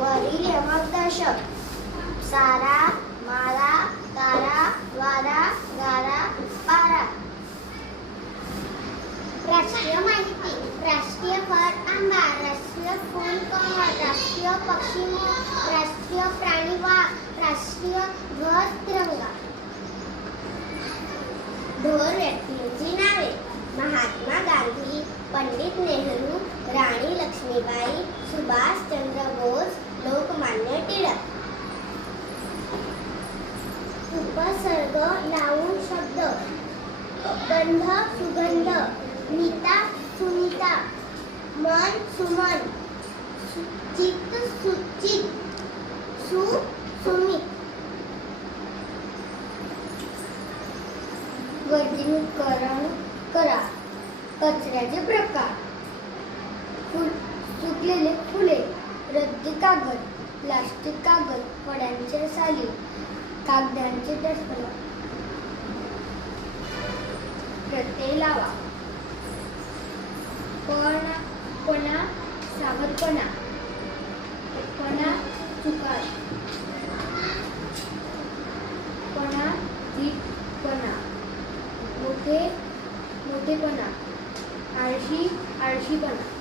वरील यमक दर्शक सारा मारा तारा वारा गारा पारा. राष्ट्रीय माहिती. राष्ट्रीय फळ आंबा, राष्ट्रीय फूल कमळ, राष्ट्रीय पक्षी मोर, राष्ट्रीय प्राणी वाघ, राष्ट्रीय ध्वज तिरंगा. थोर व्यक्तींची नावे. महात्मा गांधी, पंडित नेहरू, राणी लक्ष्मीबाई, सुभाषचंद्र बोस, लोकमान्य टिळक. उपसर्ग लावून शब्द. गंध सुगंध, नीता सुनीता, मन सुमन, चित्त सुचित, सुमित. वर्गीकरण करा. कचऱ्याचे प्रकार. सुकलेले फुले, रद्दी कागद, प्लास्टिक कागद, फळांचे साली, कागदांचे डस्टबिन. प्रत्यय लावा. पणा सावधपणा, पणा चुकार, पणा धीटपणा, मोठेपणा, आळशीपणा.